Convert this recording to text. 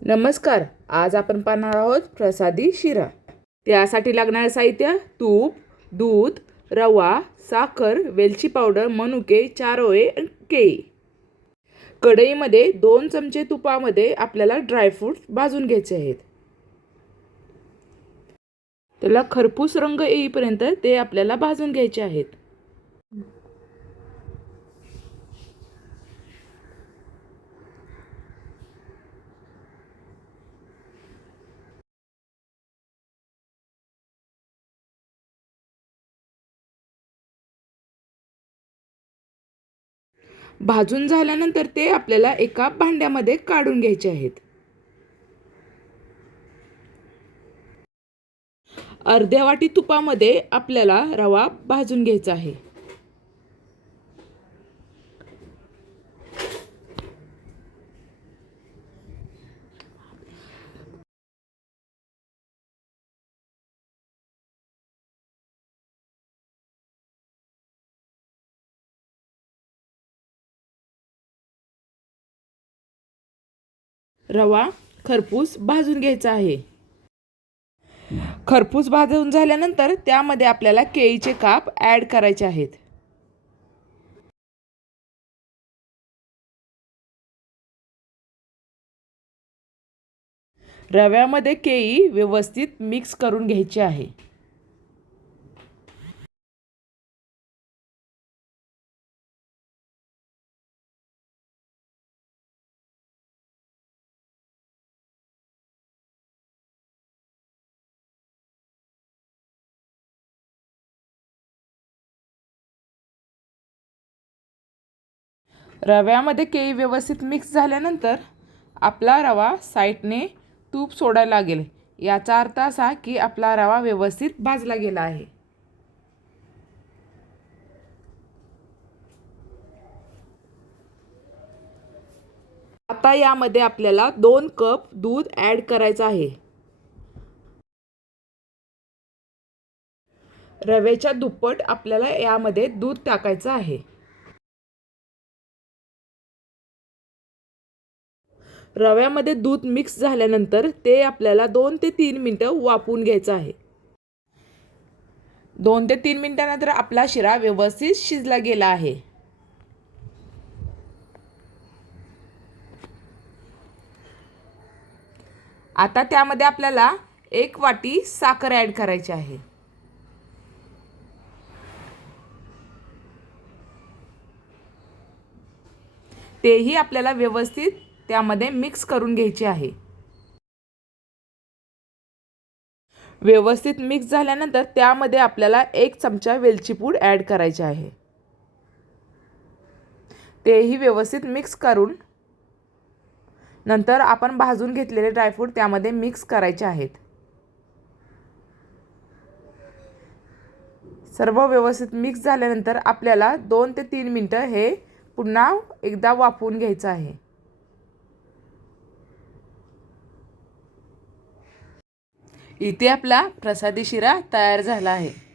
नमस्कार आज आपण पाहणार आहोत प्रसादी शिरा. त्यासाठी लागणारे साहित्य तूप दूध रवा साखर वेलची पावडर मनुके चारोळे आणि केळी. कढईमध्ये दोन चमचे तुपामध्ये आपल्याला ड्रायफ्रूट भाजून घ्यायचे आहेत. त्याला खरपूस रंग येईपर्यंत ते आपल्याला भाजून घ्यायचे आहेत. भाजून झाल्यानंतर ते आपल्याला एका भांड्यामध्ये काढून घ्यायचे आहेत. अर्ध्या वाटी तुपामध्ये आपल्याला रवा भाजून घ्यायचा आहे. रवा खरपूस भाजून घ्यायचा आहे. खरपूस भाजून झाल्यानंतर त्यामध्ये आपल्याला केळीचे काप ॲड करायचे आहेत. रव्यामध्ये केळी व्यवस्थित मिक्स करून घ्यायची आहे. रव्यामध्ये केळी व्यवस्थित मिक्स झाल्यानंतर आपला रवा साईडने तूप सोडायला लागेल. याचा अर्थ असा की आपला रवा व्यवस्थित भाजला गेला आहे. आता यामध्ये आपल्याला दोन कप दूध ॲड करायचं आहे. रव्याच्या दुप्पट आपल्याला यामध्ये दूध टाकायचं आहे. रव्यामध्ये दूध मिक्स झाल्यानंतर ते आपल्याला दोन ते तीन मिनटं वापून घ्यायचं आहे. दोन ते तीन मिनटानंतर आपला शिरा व्यवस्थित शिजला गेला आहे. आता त्यामध्ये आपल्याला एक वाटी साखर ॲड करायची आहे. तेही आपल्याला व्यवस्थित त्यामध्ये मिक्स करून घ्यायची आहे. व्यवस्थित मिक्स झाल्यानंतर त्यामध्ये आपल्याला एक चमचा वेलची पूड ॲड करायची आहे. तेही व्यवस्थित मिक्स करून नंतर आपण भाजून घेतलेले ड्रायफ्रूट त्यामध्ये मिक्स करायचे आहेत. सर्व व्यवस्थित मिक्स झाल्यानंतर आपल्याला दोन ते तीन मिनटं हे पुन्हा एकदा वाफवून घ्यायचं आहे. इथे आपला प्रसादी शिरा तयार झाला आहे.